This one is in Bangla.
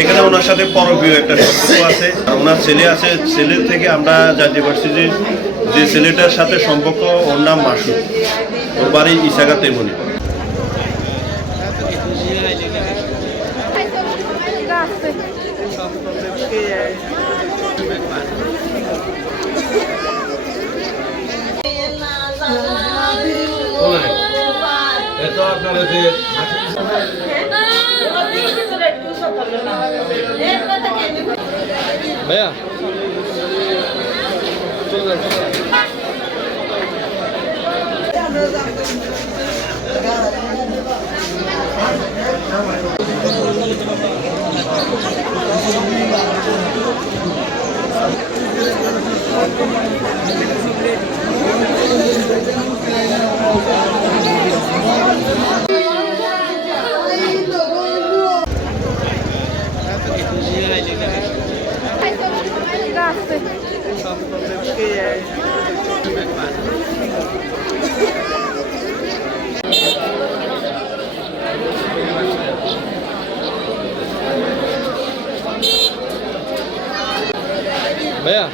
এখানে ওনার সাথে পরবীয় একটা সম্পর্ক আছে। ওনার ছেলে আছে, ছেলে থেকে আমরা জানতে পারছি যে যে ছেলেটার সাথে সম্পর্ক, ওর নাম মাসুদ। ওর বাড়ি ইসাগা তেমনি। భయా 没有